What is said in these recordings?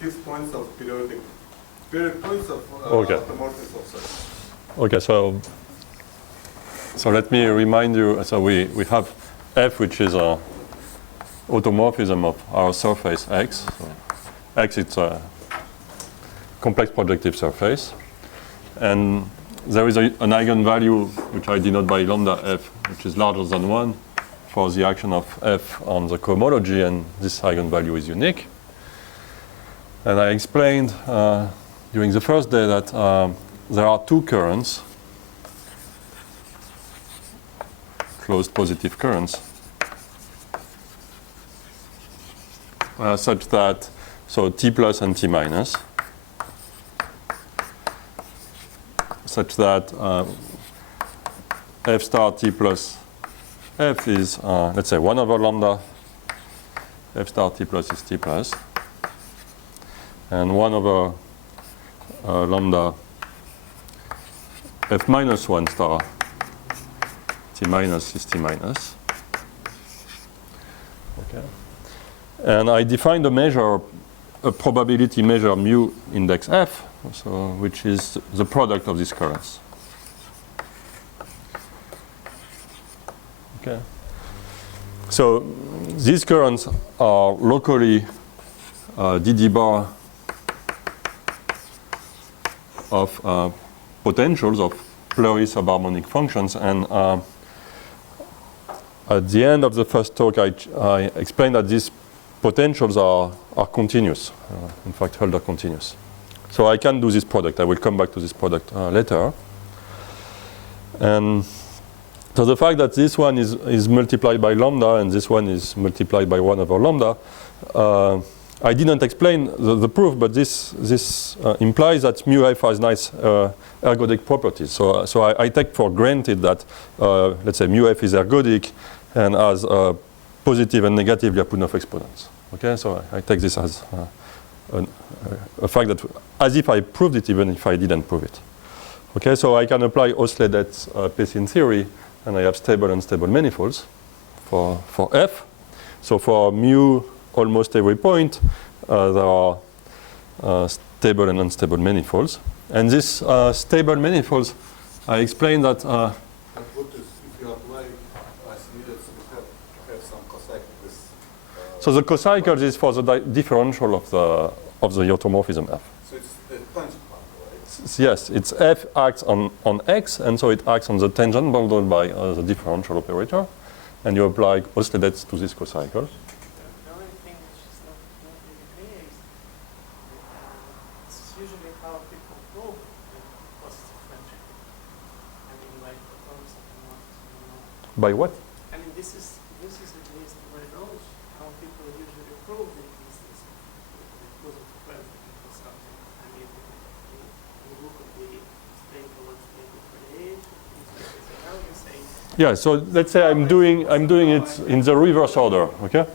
fifth points of periodic points of automorphisms of such. Okay, so let me remind you. So we have F, which is a automorphism of our surface X. So X, it's a complex projective surface, and there is an eigenvalue which I denote by lambda F, which is larger than 1 for the action of F on the cohomology, and this eigenvalue is unique. And I explained during the first day that there are two currents, closed positive currents, such that, so T plus and T minus, such that F star T plus F is, let's say, 1 over lambda. F star T plus is T plus. And 1 over lambda F minus 1 star T minus is T minus. Okay. And I defined a measure, a probability measure mu index F, so which is the product of these currents. Okay. So these currents are locally dD bar of potentials of Fleury subharmonic functions, and at the end of the first talk I explained that these potentials are continuous, in fact Hölder continuous. So I can do this product. I will come back to this product later. And so the fact that this one is multiplied by lambda and this one is multiplied by 1 over lambda, I didn't explain the proof, but this implies that mu F has nice ergodic properties. So I take for granted that, let's say, mu F is ergodic and has positive and negative Lyapunov exponents. Okay, so I take this as a fact that, as if I proved it, even if I didn't prove it. Okay, so I can apply Osledet's Pessin theory, and I have stable and unstable manifolds for F. So for mu almost every point, there are stable and unstable manifolds. And these stable manifolds, I explained that. And what is, if you apply Archimedes, you have some cocycles? So the cocycles is for the differential of the automorphism F. So it's the tangent bundle, right? Yes, it's F acts on X, and so it acts on the tangent bundle by the differential operator, and you apply Osledet's to this cocycle. By what? I mean, this is at least what it knows, how people usually prove the existence of the quantity or something. I mean, you look at the stable and stable for the age, how you say. Yeah, so let's say I'm doing it in the reverse order, okay?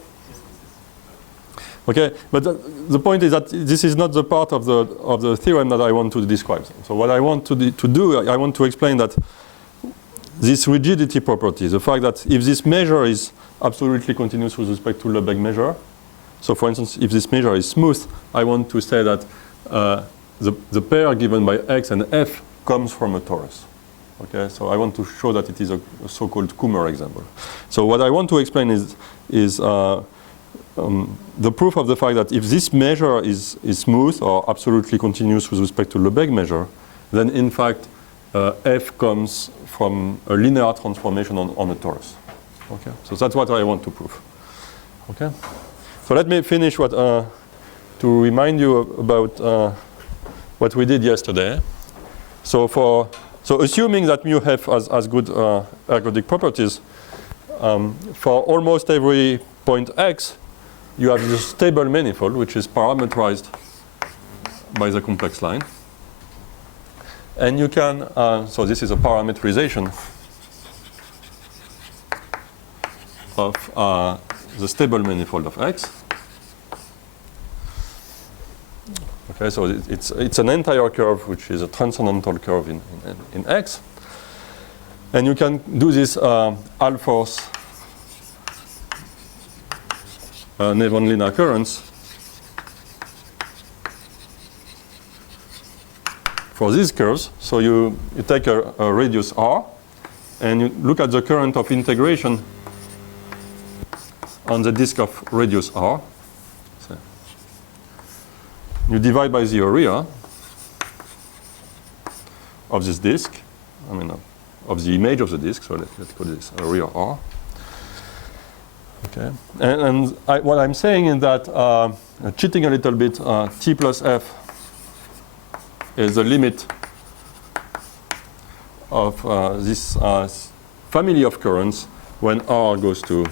Okay, but the point is that this is not the part of the theorem that I want to describe. So what I want to do, I want to explain that this rigidity property, the fact that if this measure is absolutely continuous with respect to Lebesgue measure, so for instance, if this measure is smooth, I want to say that the pair given by X and F comes from a torus. Okay, so I want to show that it is a so-called Kummer example. So what I want to explain is the proof of the fact that if this measure is smooth or absolutely continuous with respect to Lebesgue measure, then in fact F comes from a linear transformation on a torus. Okay, so that's what I want to prove. Okay, so let me finish to remind you about what we did yesterday. So assuming that mu F has good ergodic properties, for almost every point X, you have this stable manifold which is parametrized by the complex line. And you can, so this is a parametrization of the stable manifold of X. Okay, so it's an entire curve which is a transcendental curve in X. And you can do this all-force Nevan linear currents for these curves. So you take a radius r, and you look at the current of integration on the disk of radius r. So you divide by the area of this disk, I mean of the image of the disk, so let's call this area r. Okay, and what I'm saying is that, cheating a little bit, t plus f is the limit of this family of currents when r goes to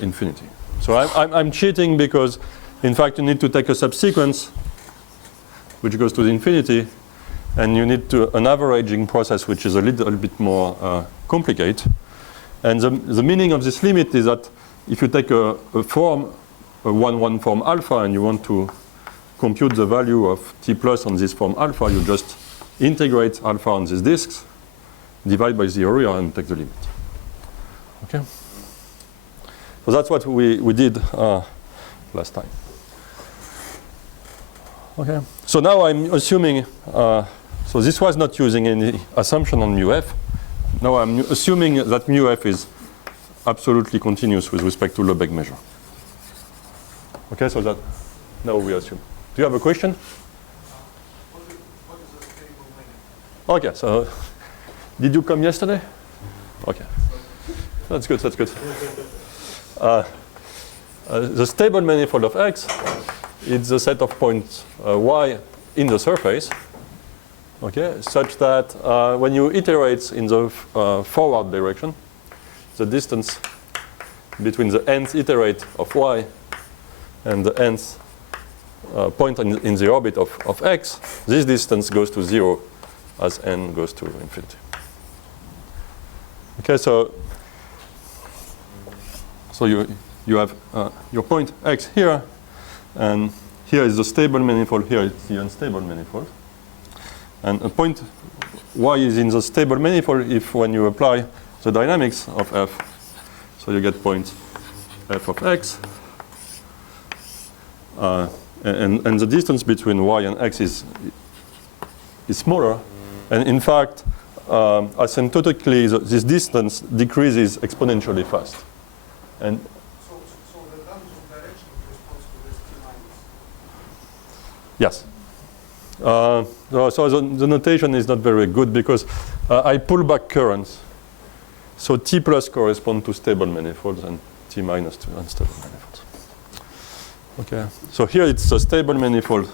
infinity. So I'm cheating because, in fact, you need to take a subsequence which goes to the infinity, and you need an averaging process which is a little bit more complicated. And the meaning of this limit is that if you take a form, a 1-1 form alpha, and you want to compute the value of t plus on this form alpha, you just integrate alpha on these disks, divide by the area, and take the limit. Okay? So that's what we did last time. Okay. So now I'm assuming, so this was not using any assumption on mu f. Now I'm assuming that mu f is absolutely continuous with respect to Lebesgue measure. Okay, so that now we assume. Do you have a question? What is a stable manifold? Okay, so did you come yesterday? Okay, that's good, that's good. The stable manifold of X is the set of points Y in the surface, okay, such that when you iterate in the forward direction, the distance between the nth iterate of Y and the nth point in the orbit of X, this distance goes to 0 as n goes to infinity. Okay, so you have your point X here, and here is the stable manifold, here is the unstable manifold. And a point Y is in the stable manifold if when you apply the dynamics of F, so you get point F of X, and the distance between Y and X is smaller, and in fact asymptotically this distance decreases exponentially fast. And So the tangent direction corresponds to this T minus. yes. So the notation is not very good because I pull back currents. So T plus corresponds to stable manifolds and T minus to unstable manifolds. Okay. So here it's a stable manifold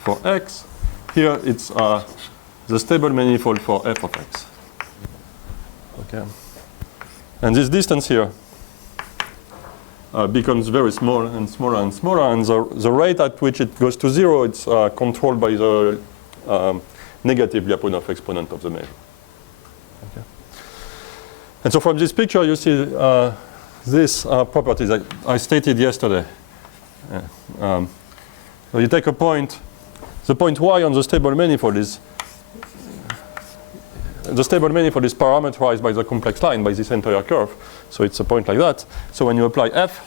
for X. Here it's the stable manifold for f of X. Okay. And this distance here becomes very small and smaller and smaller, and the rate at which it goes to 0, it's controlled by the negative Lyapunov exponent of the measure. Okay. And so from this picture, you see this property that I stated yesterday. So you take a point, the point Y on the stable manifold is parameterized by the complex line, by this entire curve. So it's a point like that. So when you apply F,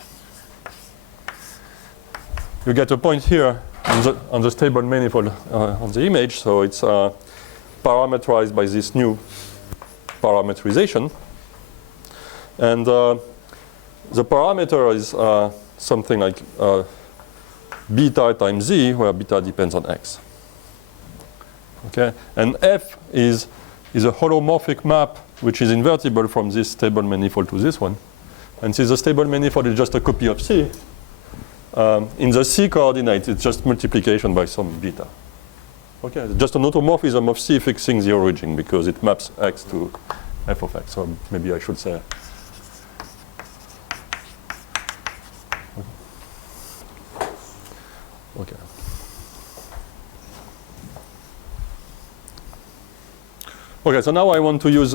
you get a point here on the stable manifold on the image. So it's parameterized by this new parameterization. And the parameter is something like beta times z, where beta depends on x. Okay, and F is a holomorphic map which is invertible from this stable manifold to this one. And since the stable manifold is just a copy of C, in the C coordinate it's just multiplication by some beta. Okay, just an automorphism of C fixing the origin because it maps X to f of X. So maybe I should say. Okay. Okay, so now I want to use,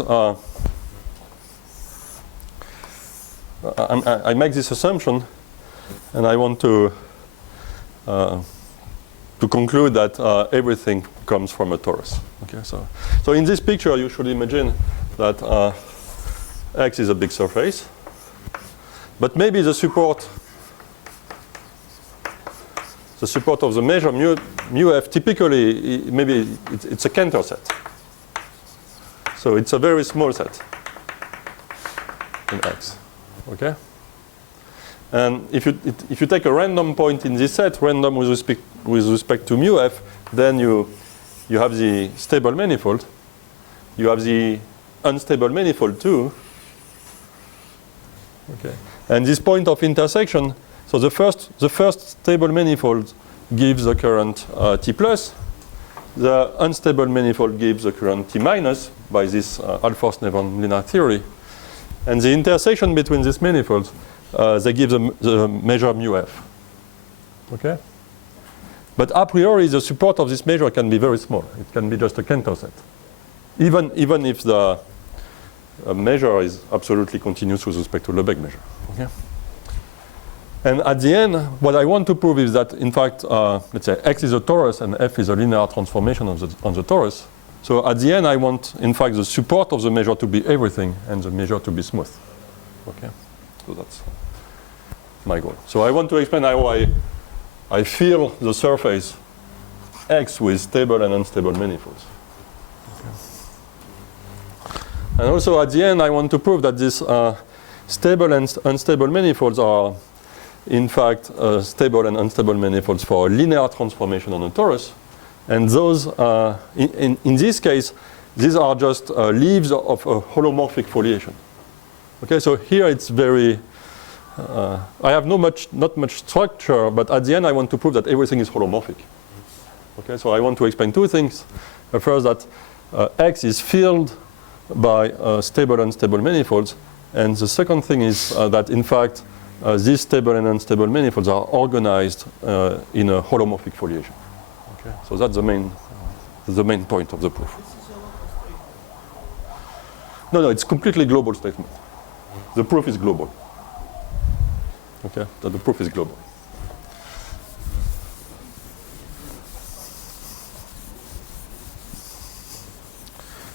I make this assumption, and I want to conclude that everything comes from a torus. Okay, so in this picture, you should imagine that X is a big surface, but maybe the support the support of the measure mu f typically, maybe it's a Cantor set. So it's a very small set in X. Okay? And if you take a random point in this set, random with respect to mu f, then you have the stable manifold. You have the unstable manifold too. Okay. And this point of intersection, so the first stable manifold gives the current T plus. The unstable manifold gives the current T minus by this Alfors-Nevin linear theory. And the intersection between these manifolds, they give the measure mu f. Okay? But a priori, the support of this measure can be very small. It can be just a Cantor set. Even if the measure is absolutely continuous with respect to Lebesgue measure. Okay? And at the end, what I want to prove is that, in fact, let's say X is a torus and F is a linear transformation on the torus. So at the end, I want, in fact, the support of the measure to be everything and the measure to be smooth. Okay? So that's my goal. So I want to explain how I fill the surface X with stable and unstable manifolds. Okay. And also at the end, I want to prove that these stable and unstable manifolds are, in fact, stable and unstable manifolds for a linear transformation on a torus. And those, in this case, these are just leaves of a holomorphic foliation. Okay, so here it's very, I have not much structure, but at the end I want to prove that everything is holomorphic. Okay, so I want to explain two things. First, that X is filled by stable and unstable manifolds. And the second thing is that, in fact, these stable and unstable manifolds are organized in a holomorphic foliation. Okay, so that's the main point of the proof. No, it's completely global statement. The proof is global. Okay, that the proof is global.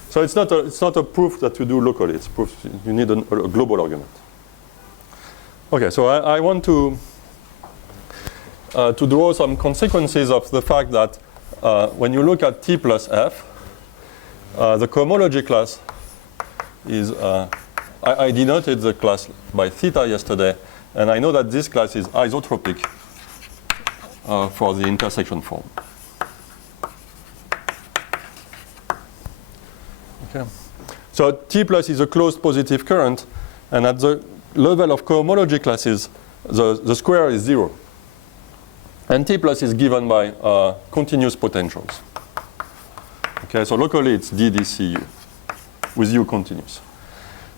So it's not a proof that you do locally. It's proof you need a global argument. Okay, so I want to draw some consequences of the fact that when you look at T plus F, the cohomology class is, I denoted the class by theta yesterday, and I know that this class is isotropic for the intersection form. Okay. So T plus is a closed positive current, and at the level of cohomology classes, the square is 0. And T plus is given by continuous potentials. Okay, so locally it's ddcu with u continuous.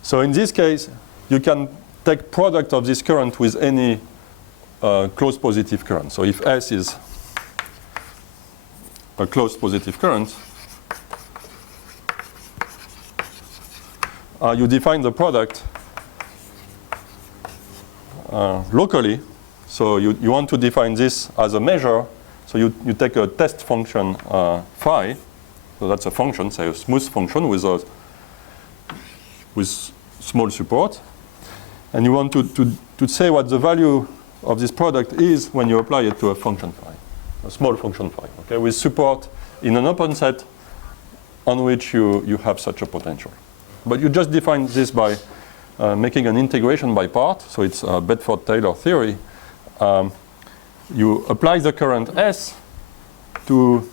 So in this case, you can take product of this current with any closed positive current. So if S is a closed positive current, you define the product locally. So you want to define this as a measure. So you take a test function phi. So that's a function, say a smooth function with small support. And you want to say what the value of this product is when you apply it to a function phi, a small function phi, okay, with support in an open set on which you have such a potential. But you just define this by making an integration by part. So it's Bedford-Taylor theory. You apply the current S to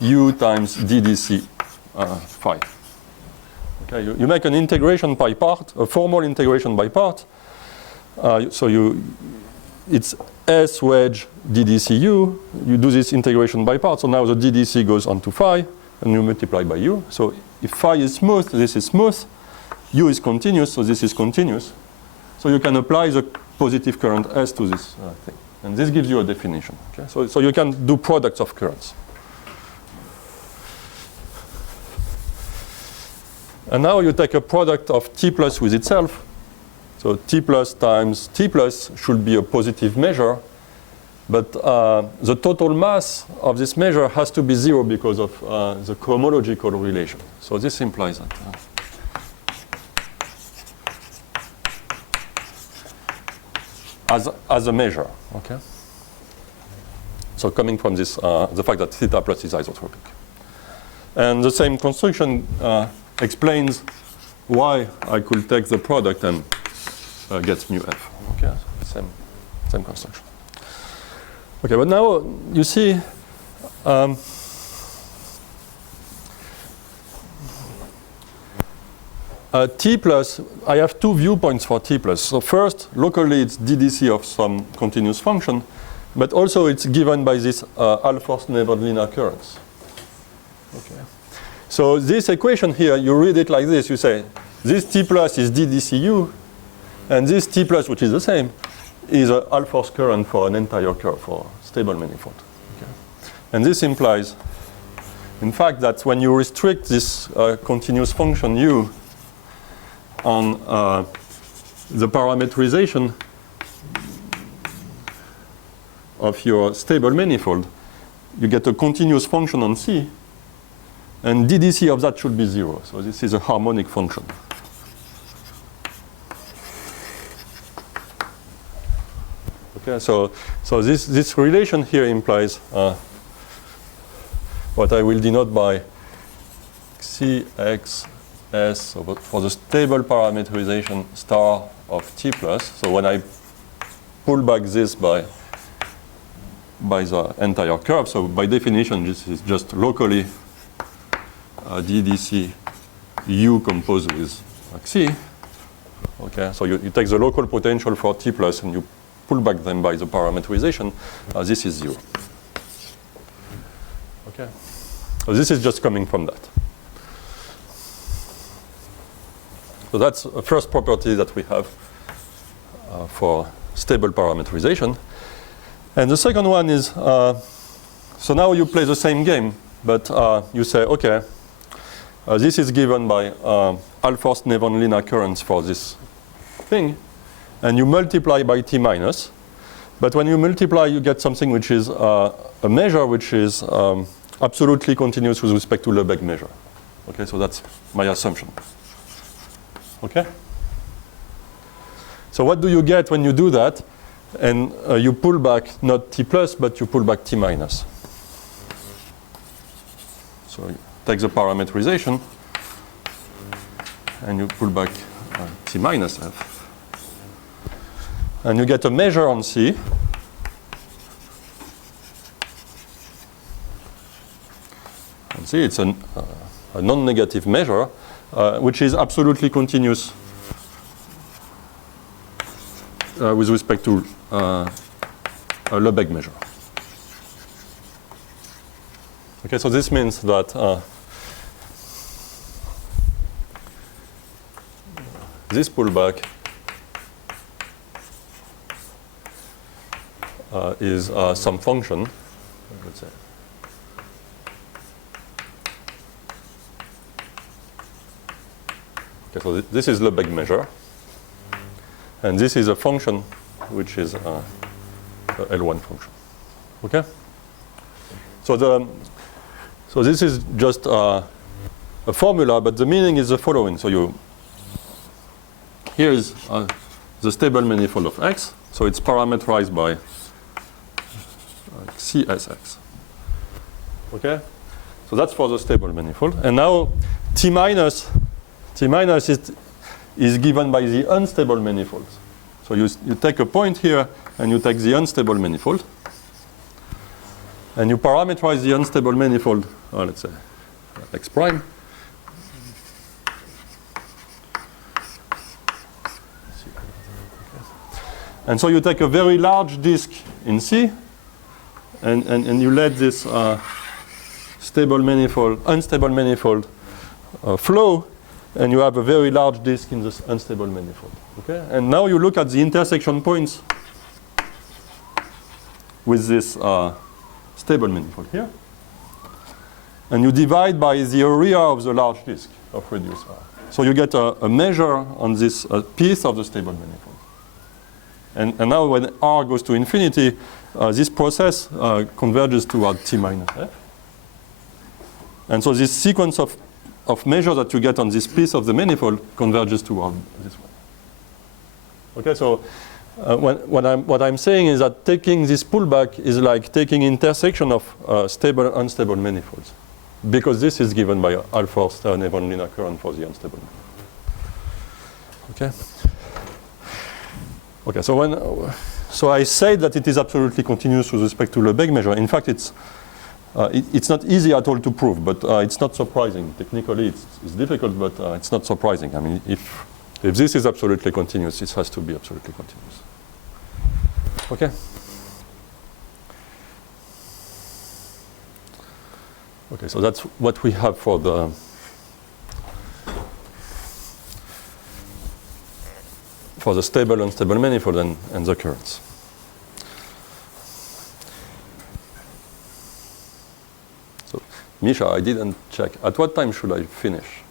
U times ddc phi. Okay, you make an integration by part, a formal integration by part. So it's S wedge ddcu. You do this integration by part. So now the ddc goes onto phi, and you multiply by u. So if phi is smooth, this is smooth. U is continuous, so this is continuous. So you can apply the positive current S to this thing. And this gives you a definition. Okay? So you can do products of currents. And now you take a product of T plus with itself. So T plus times T plus should be a positive measure. But the total mass of this measure has to be 0 because of the cohomological relation. So this implies that. as a measure. Okay. So coming from this, the fact that theta plus is isotropic. And the same construction explains why I could take the product and get mu f. Okay, same construction. Okay, but now you see T plus, I have two viewpoints for T plus. So first, locally it's DDC of some continuous function, but also it's given by this Alfor's Neverland occurrence. Okay. So this equation here, you read it like this. You say, this T plus is DDCU, and this T plus, which is the same, is an Alfor's current for an entire curve for stable manifold. Okay. And this implies, in fact, that when you restrict this continuous function U on the parameterization of your stable manifold, you get a continuous function on C, and DDC of that should be 0. So this is a harmonic function. Okay, so this relation here implies what I will denote by CXS for the stable parameterization star of T plus. So when I pull back this by the entire curve, so by definition this is just locally DDC U composed with C. Okay, so you take the local potential for T plus and you pull back them by the parameterization. This is 0. Okay, so this is just coming from that. So that's a first property that we have for stable parameterization. And the second one is, so now you play the same game, but you say, okay, this is given by Alfor's Neverland occurrence for this thing, and you multiply by T minus. But when you multiply, you get something which is a measure which is absolutely continuous with respect to Lebesgue measure. Okay, so that's my assumption. Okay? So what do you get when you do that? And you pull back not T plus, but you pull back T minus. So you take the parameterization, and you pull back T minus F. And you get a measure on C. And see, it's a non-negative measure, which is absolutely continuous with respect to a Lebesgue measure. Okay, so this means that this pullback is some function, let's say. Okay, so this is Lebesgue measure, and this is a function which is a L1 function. Okay. So this is just a formula, but the meaning is the following. So here is the stable manifold of X. So it's parameterized by CSX. Okay? So that's for the stable manifold. And now T minus is given by the unstable manifold. So you take a point here and you take the unstable manifold. And you parameterize the unstable manifold, let's say X prime. And so you take a very large disk in C, and you let this unstable manifold flow, and you have a very large disk in this unstable manifold. Okay? And now you look at the intersection points with this stable manifold here, and you divide by the area of the large disk of reduced R. So you get a measure on this piece of the stable manifold. And now when R goes to infinity, this process converges toward T minus F. And so this sequence of measures that you get on this piece of the manifold converges toward this one. Okay, so what I'm saying is that taking this pullback is like taking intersection of stable and unstable manifolds, because this is given by alpha Stern-Evon linear current for the unstable manifold. Okay. Okay. So I say that it is absolutely continuous with respect to Lebesgue measure. In fact, it's not easy at all to prove, but it's not surprising. Technically, it's difficult, but it's not surprising. I mean, if this is absolutely continuous, this has to be absolutely continuous. Okay. Okay, so that's what we have for the stable and unstable manifold and the currents. So, Misha, I didn't check. At what time should I finish?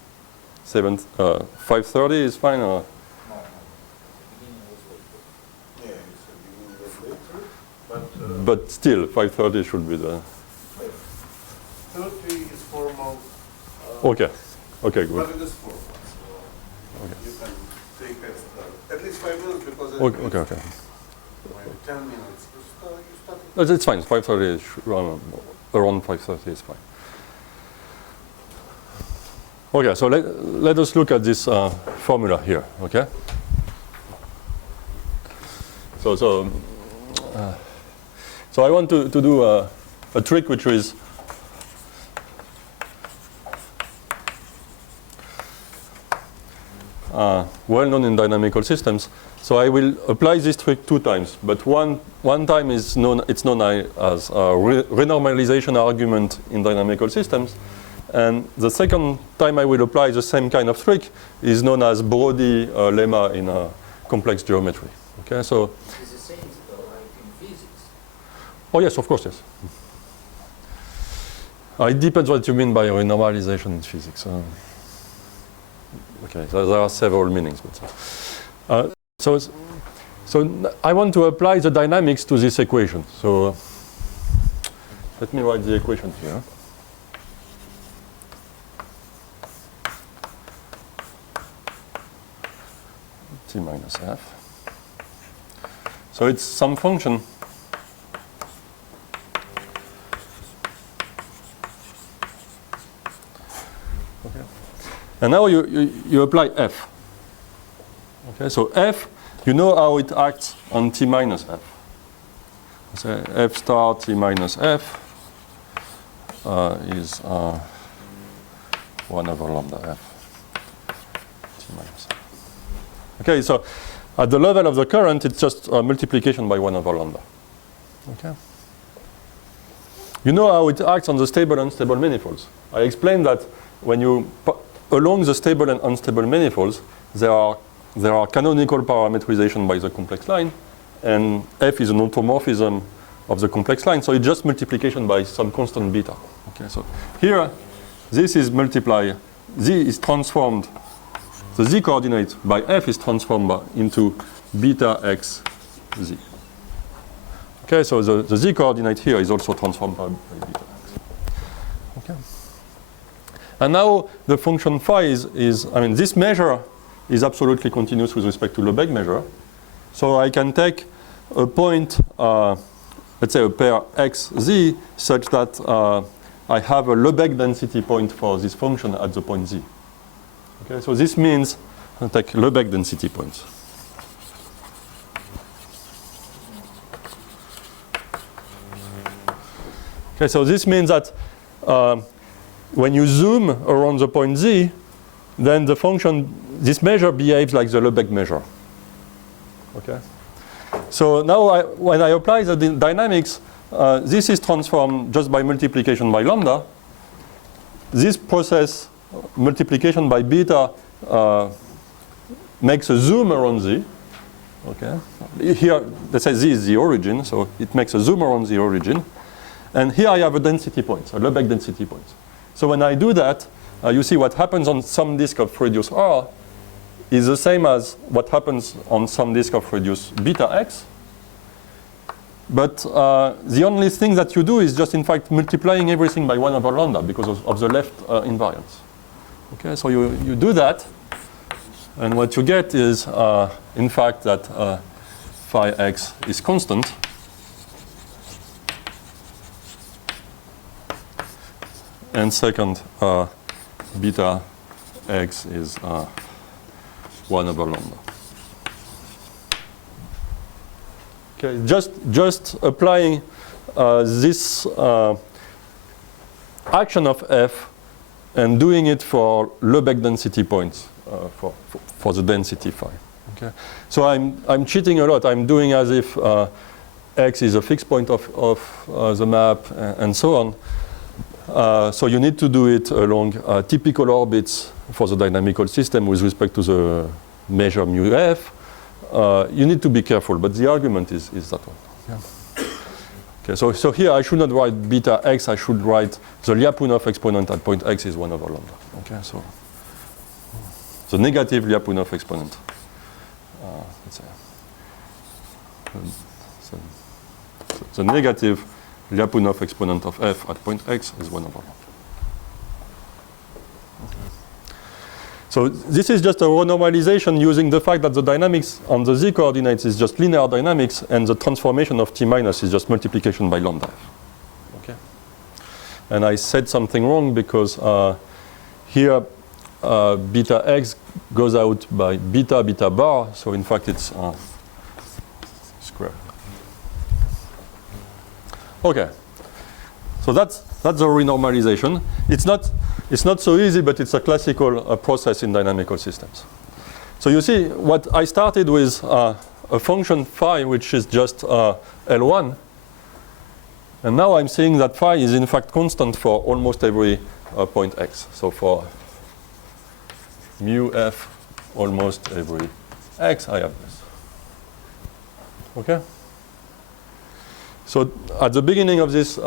5:30 is fine, or? But still, 5:30 should be the. 30 is formal. Okay. Okay, good. But it is formal. So Okay. you can take at least 5 minutes because Okay. Okay. maybe 10 minutes. You start No, it's fine. 5:30 is around 5:30 is fine. Okay, so let us look at this formula here. Okay. So I want to do a trick which is well known in dynamical systems. So I will apply this trick 2 times, but one time is known as a renormalization argument in dynamical systems, and the second time I will apply the same kind of trick is known as Brody lemma in complex geometry. Okay, so. It's the same like in physics. Oh yes, of course, yes. It depends what you mean by renormalization in physics. Okay, so there are several meanings. But, so I want to apply the dynamics to this equation. So let me write the equation here. T minus f. So it's some function and now you apply f. Okay, so f, you know how it acts on t minus f. So f star t minus f is 1 over lambda f t minus f. Okay, so at the level of the current, it's just a multiplication by 1 over lambda. Okay. You know how it acts on the stable and unstable manifolds. I explained that when you along the stable and unstable manifolds, there are canonical parametrization by the complex line, and f is an automorphism of the complex line, so it's just multiplication by some constant beta. Okay, so here, this is multiply, z is transformed, the z coordinate by f is transformed into beta x z. Okay, so the z coordinate here is also transformed by beta x. Okay. And now the function phi is, I mean, this measure is absolutely continuous with respect to Lebesgue measure. So I can take a point, let's say a pair x, z, such that I have a Lebesgue density point for this function at the point z. Okay, so this means I take Lebesgue density points. Okay, so this means that when you zoom around the point z, then the function, this measure behaves like the Lebesgue measure. Okay. So now when I apply the dynamics, this is transformed just by multiplication by lambda. This process, multiplication by beta, makes a zoom around z. Okay. Here, let's say z is the origin, so it makes a zoom around the origin. And here I have a density point, a Lebesgue density point. So when I do that, you see what happens on some disk of radius r is the same as what happens on some disk of radius beta x. But the only thing that you do is just, in fact, multiplying everything by 1 over lambda because of the left invariance. Okay, so you do that, and what you get is, in fact, that phi x is constant. And second, beta x is 1 over lambda. Okay, just applying this action of f and doing it for Lebesgue density points for the density phi. Okay, so I'm cheating a lot. I'm doing as if x is a fixed point of the map and so on. So you need to do it along typical orbits for the dynamical system with respect to the measure mu f. You need to be careful, but the argument is that one. Yeah. Okay, so here I should not write beta x, I should write the Lyapunov exponent at point x is 1 over lambda. Okay, so the negative Lyapunov exponent. Let's say. So the negative Lyapunov exponent of f at point x is 1 over lambda. So this is just a renormalization using the fact that the dynamics on the z coordinates is just linear dynamics and the transformation of t minus is just multiplication by lambda f. Okay. And I said something wrong because here beta x goes out by beta bar, so in fact it's square. Okay. So that's the renormalization. It's not so easy, but it's a classical process in dynamical systems. So you see, what I started with a function phi, which is just L1. And now I'm seeing that phi is in fact constant for almost every point x. So for mu f almost every x, I have this. Okay? So at the beginning of this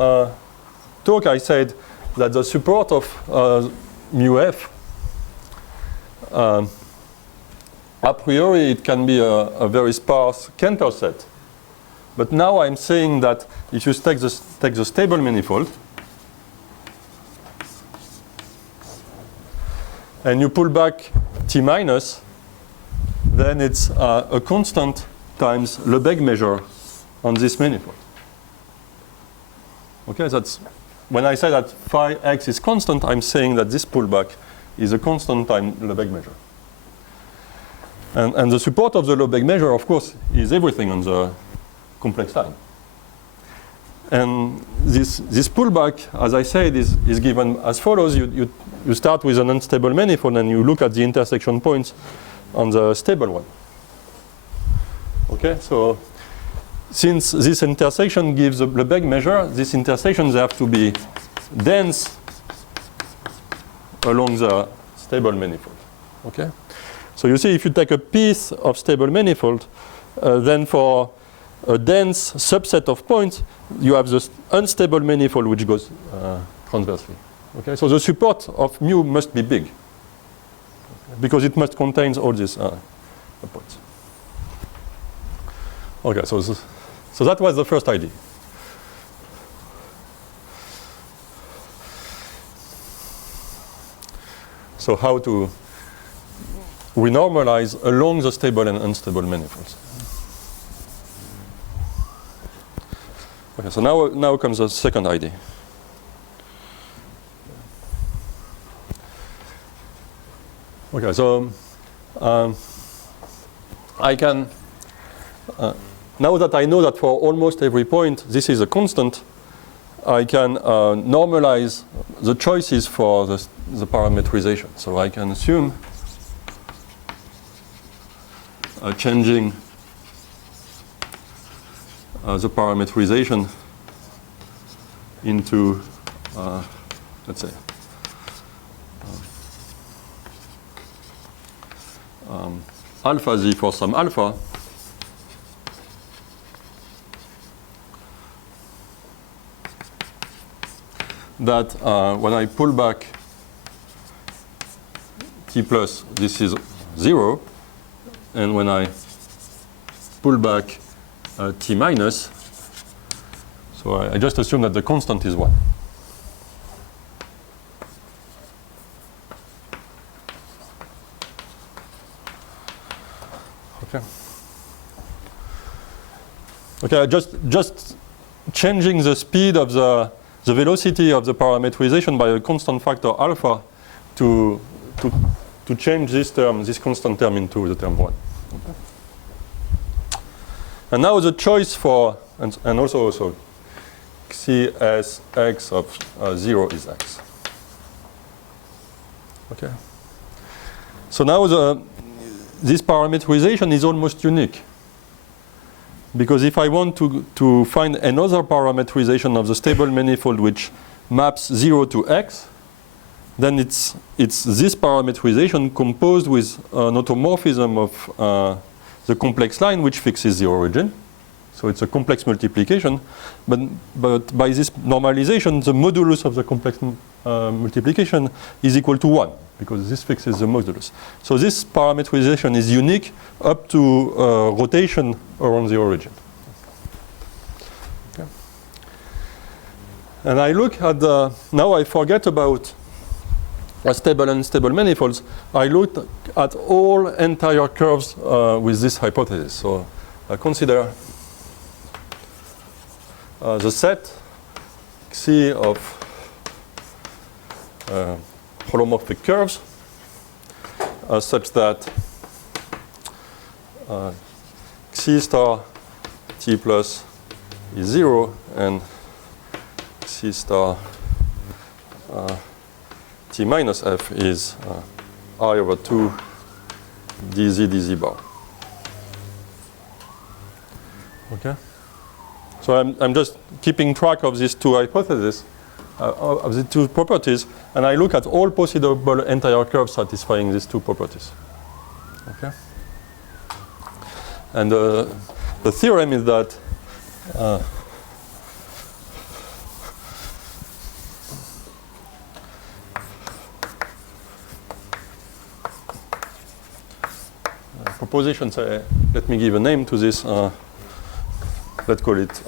talk, I said that the support of mu f, a priori, it can be a very sparse Cantor set. But now I'm saying that if you take the stable manifold and you pull back t minus, then it's a constant times Lebesgue measure on this manifold. Okay, that's when I say that phi x is constant, I'm saying that this pullback is a constant time Lebesgue measure. And the support of the Lebesgue measure, of course, is everything on the complex line. And this pullback, as I said, is given as follows. You start with an unstable manifold and you look at the intersection points on the stable one. Okay, so since this intersection gives a Lebesgue measure, these intersections have to be dense along the stable manifold. Okay? So you see, if you take a piece of stable manifold, then for a dense subset of points, you have this unstable manifold which goes transversely. Okay? So the support of mu must be big because it must contain all these points. Okay, so that was the first idea. So how to renormalize along the stable and unstable manifolds. Okay, so now comes the second idea. Okay, so I can now that I know that for almost every point this is a constant, I can normalize the choices for the parametrization. So I can assume changing the parametrization into, let's say, alpha z for some alpha, that when I pull back t plus, this is 0, and when I pull back t minus, so I just assume that the constant is 1. Okay. Okay, just changing the speed of the velocity of the parametrization by a constant factor alpha to change this term, this constant term, into the term 1. Okay. And now the choice for, and also Cs x of 0 is x. Okay. So now this parametrization is almost unique. Because if I want to find another parametrization of the stable manifold which maps 0 to x, then it's this parametrization composed with an automorphism of the complex line which fixes the origin. So it's a complex multiplication. But by this normalization, the modulus of the complex multiplication is equal to 1, because this fixes the modulus. So this parametrization is unique up to rotation around the origin. Okay. And I look at now I forget about stable and unstable manifolds. I looked at all entire curves with this hypothesis. So I consider the set Xi of holomorphic curves such that Xi star t plus is 0 and Xi star t minus f is I over 2 dz bar. Okay. So I'm just keeping track of these two hypotheses, of the two properties, and I look at all possible entire curves satisfying these two properties. Okay. And the theorem is that proposition say, let me give a name to this. Let's call it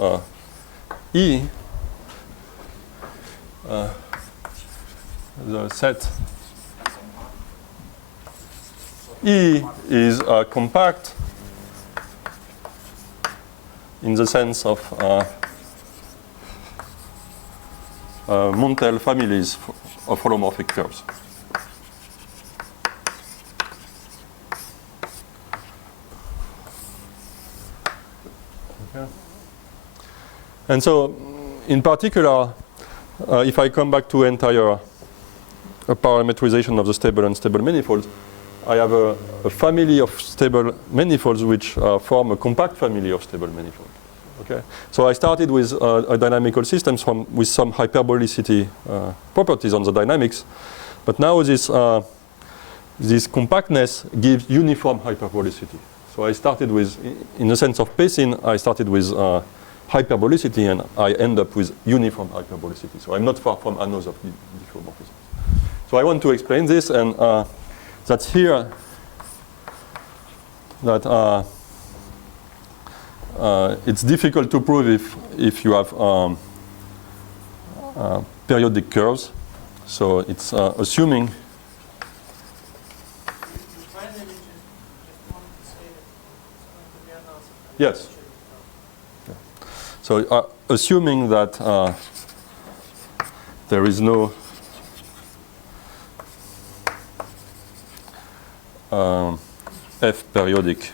E. The set E is compact in the sense of Montel families of holomorphic curves. Okay. And so, in particular, if I come back to entire parametrization of the stable and unstable manifolds, I have a family of stable manifolds which form a compact family of stable manifolds. Okay? So I started with a dynamical system with some hyperbolicity properties on the dynamics, but now this compactness gives uniform hyperbolicity. So I started with, in the sense of pacing, I started with hyperbolicity, and I end up with uniform hyperbolicity. So I'm not far from another of diffeomorphisms. So I want to explain this, and that's here that it's difficult to prove if you have periodic curves. So it's assuming. Yes. Yeah. So assuming that there is no F periodic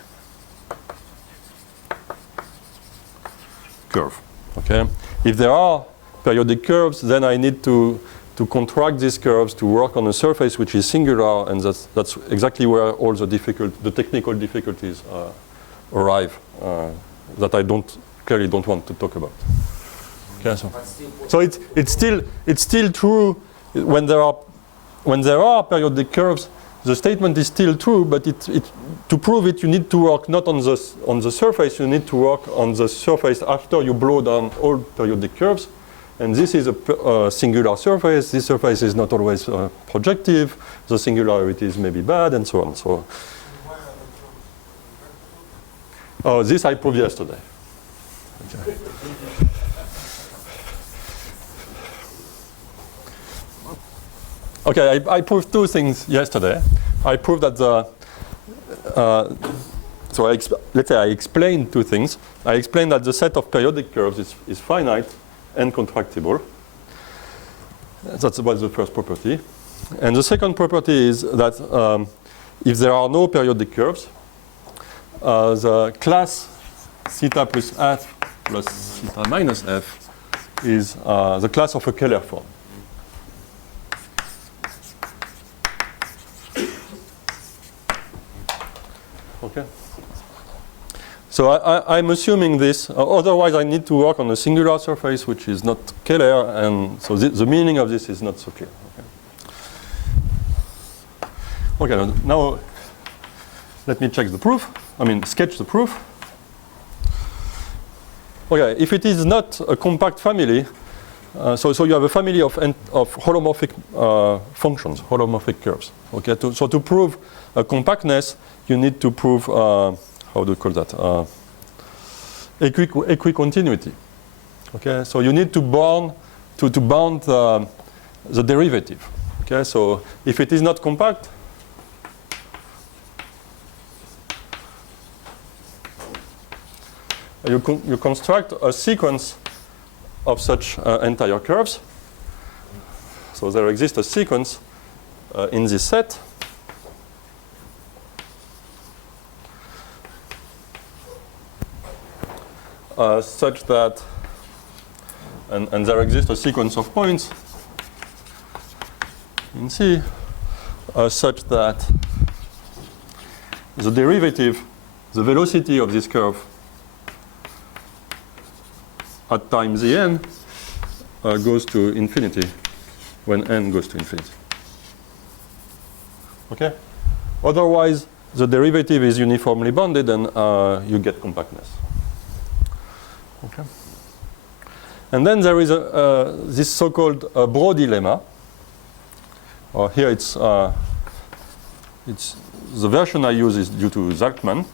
curve. Okay. If there are periodic curves, then I need to contract these curves to work on a surface which is singular, and that's exactly where all the technical difficulties arrive that I clearly don't want to talk about. Okay, so it's still true when there are periodic curves. The statement is still true, but to prove it, you need to work not on the surface. You need to work on the surface after you blow down all periodic curves, and this is a singular surface. This surface is not always projective. The singularities may be bad, and so on. So. Oh, this I proved yesterday. Okay. Okay, I proved two things yesterday. I proved that so let's say I explained two things. I explained that the set of periodic curves is finite and contractible. That's about the first property. And the second property is that if there are no periodic curves, the class theta plus f plus theta minus f is the class of a Keller form. Okay. So I'm assuming this. Otherwise, I need to work on a singular surface, which is not Keller, and so the meaning of this is not so clear. Okay. Okay. Now let me check the proof. I mean, sketch the proof. Okay. If it is not a compact family, so you have a family of holomorphic functions, holomorphic curves. Okay. So to prove a compactness, you need to prove how do you call that? Equicontinuity. Okay, so you need to bound the derivative. Okay, so if it is not compact, you construct a sequence of such entire curves. So there exists a sequence in this set. Such that, and there exists a sequence of points in C, such that the derivative, the velocity of this curve at time Zn goes to infinity when n goes to infinity. Okay? Otherwise, the derivative is uniformly bounded and you get compactness. Okay. And then there is this so-called Brody lemma. Here it's the version I use is due to Zaltman.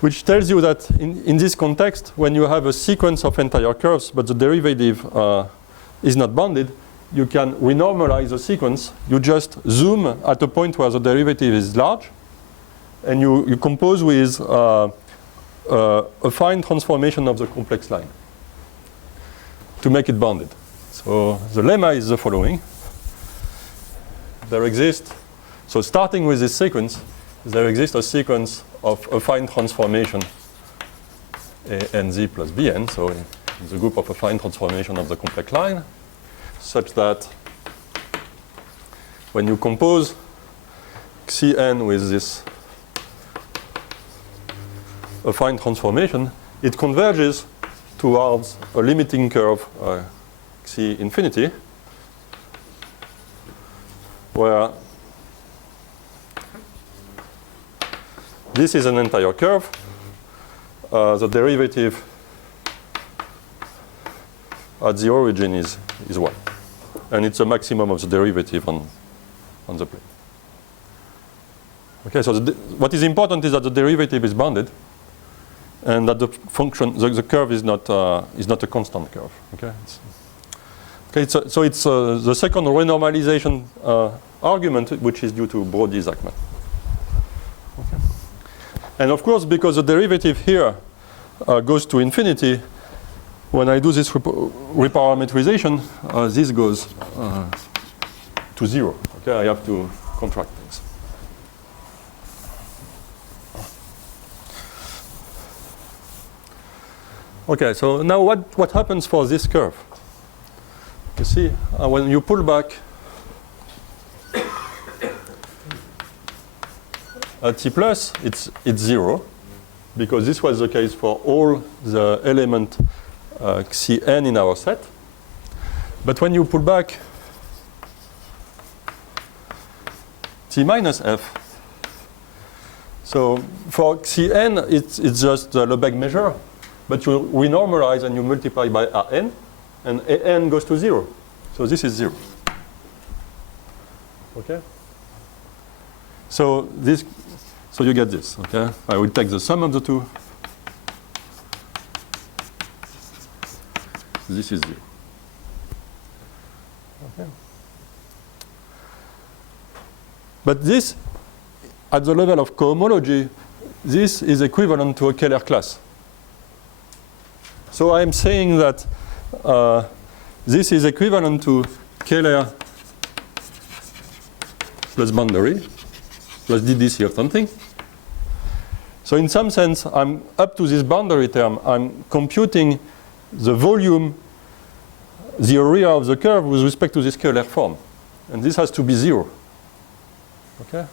Which tells you that in this context, when you have a sequence of entire curves, but the derivative is not bounded, you can renormalize the sequence. You just zoom at a point where the derivative is large, and you compose with a fine transformation of the complex line to make it bounded. So the lemma is the following. There exists, so starting with this sequence, there exists a sequence of affine transformation ANZ plus BN, so the group of affine transformation of the complex line, such that when you compose Xn with this affine transformation, it converges towards a limiting curve Xi infinity, where this is an entire curve. The derivative at the origin is 1. And it's a maximum of the derivative on the plane. Okay, so what is important is that the derivative is bounded and that the function, the curve is not a constant curve. Okay, so it's the second renormalization argument, which is due to Brody-Zachman. Okay. And of course, because the derivative here goes to infinity, when I do this reparametrization, this goes to 0. Okay, I have to contract things. Okay, so now what happens for this curve? You see, when you pull back at T plus, it's 0, because this was the case for all the element Xn in our set. But when you pull back T minus f, so for Xn, it's just the Lebesgue measure, but you renormalize and you multiply by An, and An goes to 0. So this is 0. Okay? So you get this, okay? I will take the sum of the two. This is 0. Okay. But this, at the level of cohomology, this is equivalent to a Keller class. So I'm saying that this is equivalent to Keller plus boundary plus DDC of something. So in some sense, I'm up to this boundary term, I'm computing the volume, the area of the curve with respect to this Keller form. And this has to be 0. Okay?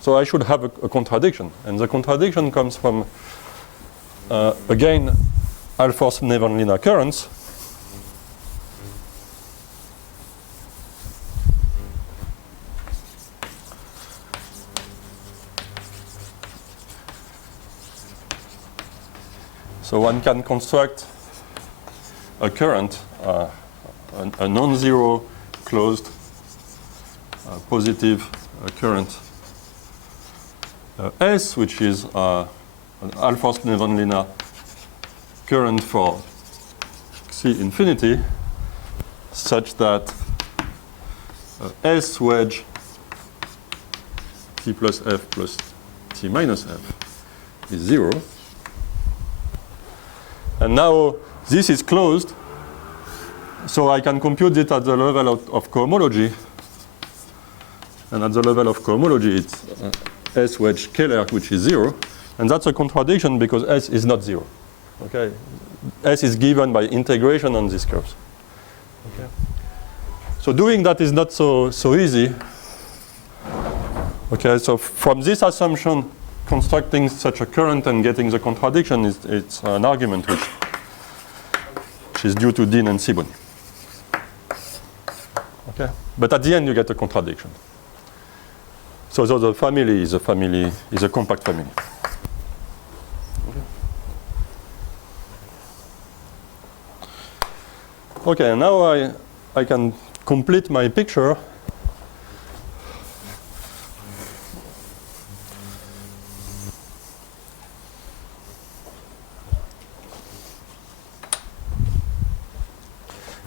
So I should have a contradiction. And the contradiction comes from, again, Alfors-Nevanlina currents. So one can construct a current, a non-zero closed positive current S, which is an Alfors-Nevanlina current for C infinity, such that S wedge T plus F plus T minus F is 0. And now this is closed, so I can compute it at the level of cohomology. And at the level of cohomology, it's S wedge Keller, which is 0. And that's a contradiction because S is not 0. Okay? S is given by integration on these curves. Okay? So doing that is not so easy. Okay, so from this assumption, constructing such a current and getting the contradiction it's an argument which is due to Dean and Sibony. Okay? But at the end you get a contradiction. So the family is a compact family. Okay, now I can complete my picture.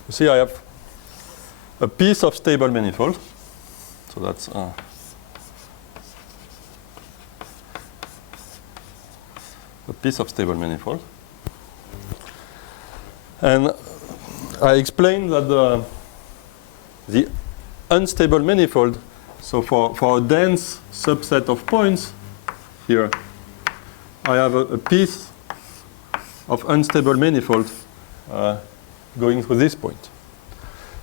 You see, I have a piece of stable manifold. So that's a piece of stable manifold. And I explained that the unstable manifold, so for a dense subset of points here, I have a piece of unstable manifold going through this point.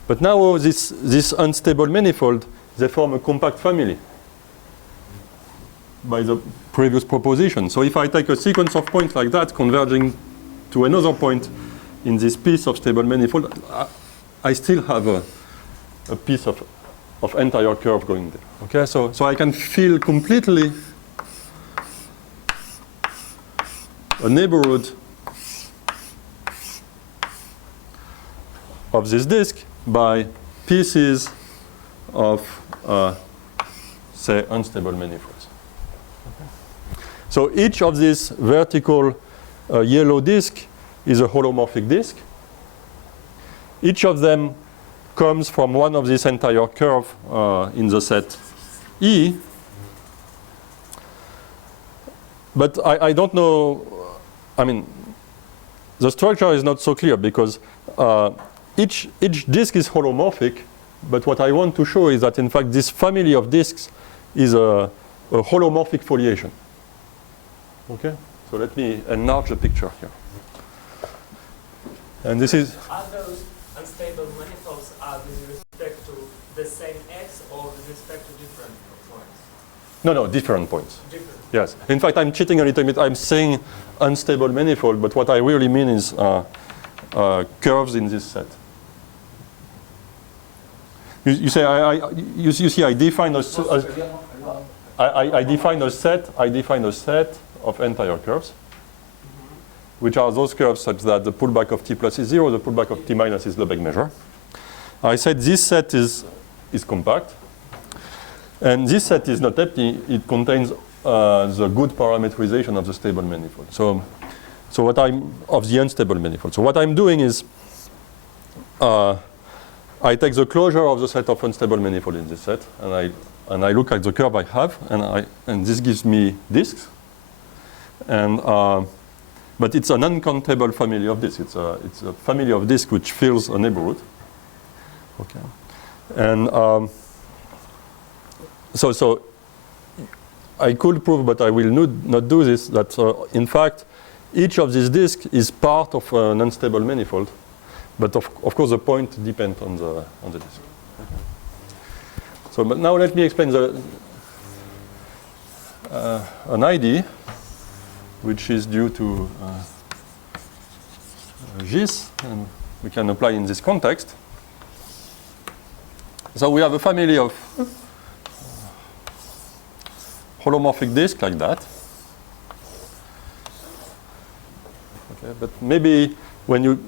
But now this unstable manifold, they form a compact family by the previous proposition. So if I take a sequence of points like that converging to another point in this piece of stable manifold, I still have a piece of entire curve going there. Okay, so I can fill completely a neighborhood of this disk by pieces of, say, unstable manifolds. Okay. So each of these vertical yellow disk is a holomorphic disk. Each of them comes from one of this entire curve in the set E. But I don't know, I mean, the structure is not so clear because each disk is holomorphic, but what I want to show is that in fact this family of disks is a holomorphic foliation. Okay? So let me enlarge the picture here. And this is... Are those unstable manifolds with respect to the same x or with respect to different points? No, different points. Different. Yes. In fact, I'm cheating a little bit. I'm saying unstable manifold, but what I really mean is curves in this set. You say you see I define I define a set of entire curves, which are those curves such that the pullback of t plus is 0, the pullback of t minus is Lebesgue measure. I said this set is compact, and this set is not empty. It contains the good parametrization of the stable manifold. So what I'm of the unstable manifold. So what I'm doing is I take the closure of the set of unstable manifold in this set, and and I look at the curve I have, and this gives me disks. And but it's an uncountable family of disks. It's a family of disks which fills a neighborhood. Okay, and so I could prove, but I will not do this, that in fact each of these disks is part of an unstable manifold. But of course the point depends on the disk. Okay. So but now let me explain an ID which is due to GIS, and we can apply in this context. So we have a family of holomorphic disks like that. Okay, but maybe when you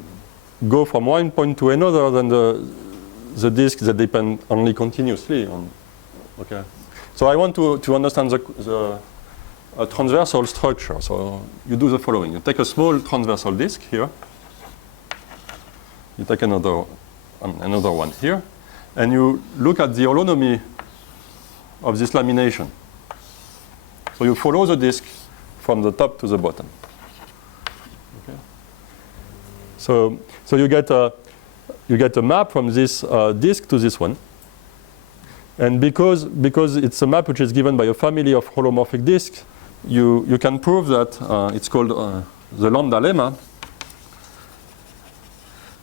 go from one point to another, then the disks that depend only continuously on. Okay, so I want to understand the transversal structure. So you do the following: you take a small transversal disk here. You take another one here, and you look at the holonomy of this lamination. So you follow the disk from the top to the bottom. Okay. So you get a map from this disk to this one, and because it's a map which is given by a family of holomorphic disks, you can prove that it's called the lambda lemma.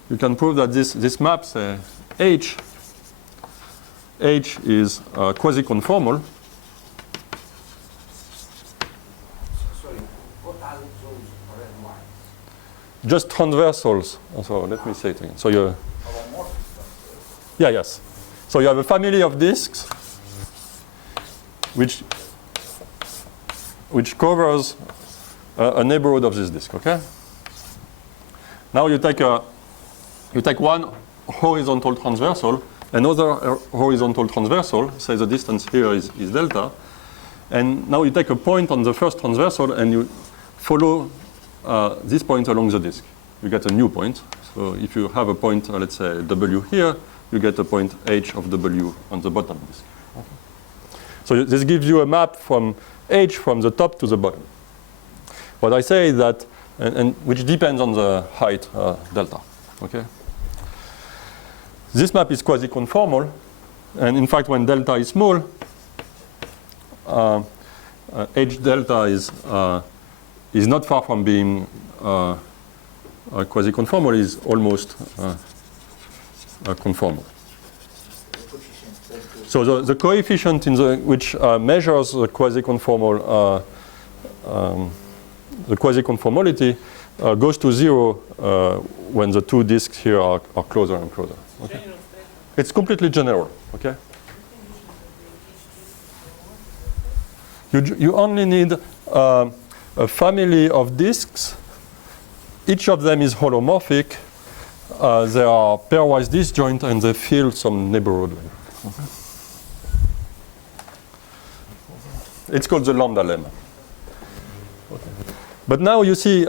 You can prove that this map, say H is quasi-conformal. Sorry, what are those red lines? Just transversals. So let me say it again. So you. Yes. So you have a family of disks which covers a neighborhood of this disk. Okay. Now you take one horizontal transversal, another horizontal transversal. Say the distance here is delta, and now you take a point on the first transversal and you follow this point along the disk. You get a new point. So if you have a point, let's say W here, you get a point H of W on the bottom disk. Okay. So this gives you a map from H from the top to the bottom. What I say is that, and which depends on the height delta. Okay. This map is quasi-conformal, and in fact, when delta is small, H delta is not far from being quasi-conformal. Is almost conformal. So the coefficient which measures the quasi-conformal the quasi-conformality goes to 0 when the two disks here are closer and closer. Okay. It's completely general. Okay. You only need a family of disks. Each of them is holomorphic. They are pairwise disjoint and they fill some neighborhood. Okay. It's called the lambda lemma. Okay. But now you see,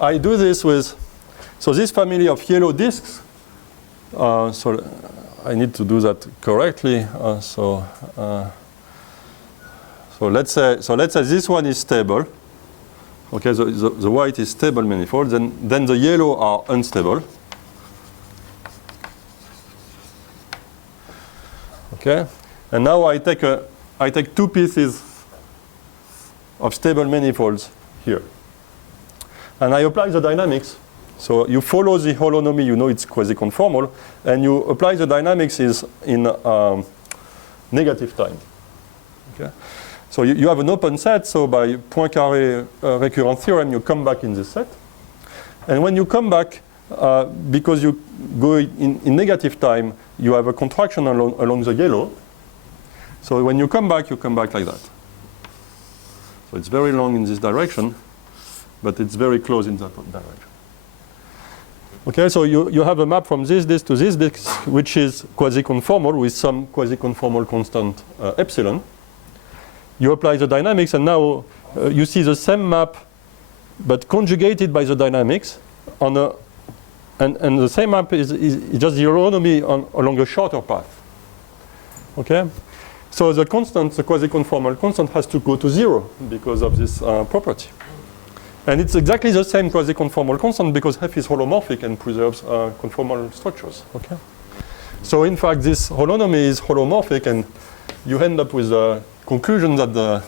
I do this with, so this family of yellow disks. So I need to do that correctly. So let's say this one is stable. Okay, the white is stable manifold. Then the yellow are unstable. Okay, and now I take two pieces of stable manifolds here, and I apply the dynamics. So you follow the holonomy, you know it's quasi-conformal, and you apply the dynamics is in negative time. Okay? So you have an open set, so by Poincaré recurrent theorem, you come back in this set. And when you come back, because you go in negative time, you have a contraction along the yellow. So when you come back like that. So it's very long in this direction, but it's very close in that direction. Okay, so you have a map from this disk to this disk, which is quasi-conformal with some quasi-conformal constant epsilon. You apply the dynamics, and now you see the same map, but conjugated by the dynamics on a, and the same map is just the holonomy along a shorter path. Okay, So the constant, the quasi-conformal constant, has to go to 0 because of this property. And it's exactly the same quasi-conformal constant because F is holomorphic and preserves conformal structures. Okay. So in fact, this holonomy is holomorphic, and you end up with a conclusion that the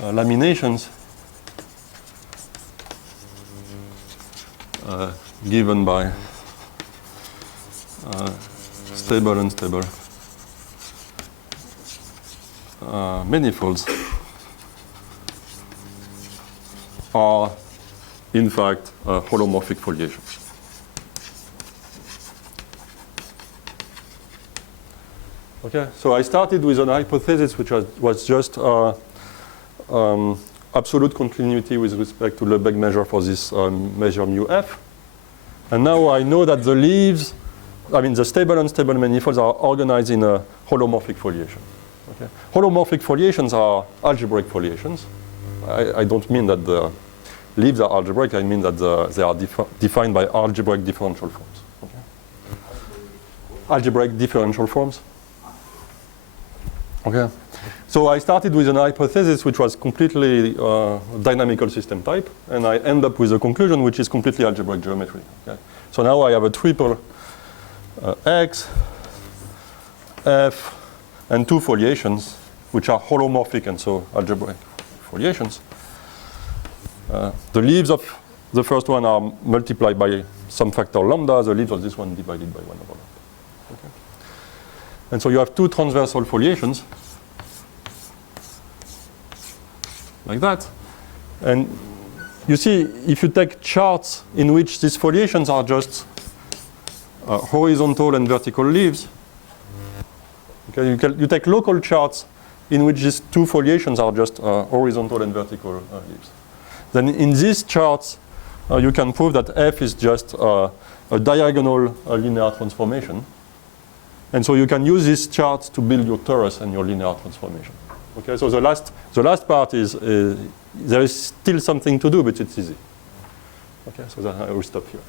laminations given by stable and unstable manifolds are in fact holomorphic foliations. Okay, so I started with an hypothesis which was just absolute continuity with respect to Lebesgue measure for this measure mu f. And now I know that the leaves, the stable and unstable manifolds are organized in a holomorphic foliation. Okay. Holomorphic foliations are algebraic foliations. I don't mean that the leaves are algebraic, I mean that they are defined by algebraic differential forms. Okay. Algebraic differential forms. Okay. So I started with an hypothesis which was completely dynamical system type, and I end up with a conclusion which is completely algebraic geometry. Okay. So now I have a triple X, F, and two foliations which are holomorphic and so algebraic foliations. The leaves of the first one are multiplied by some factor lambda, the leaves of this one divided by 1 over lambda. Okay. And so you have two transversal foliations like that. And you see, if you take charts in which these foliations are just horizontal and vertical leaves, okay, you take local charts in which these two foliations are just horizontal and vertical leaves. Then in these charts, you can prove that F is just a diagonal linear transformation. And so you can use these charts to build your torus and your linear transformation. Okay, so the last part is, there is still something to do, but it's easy. Okay, so then I will stop here.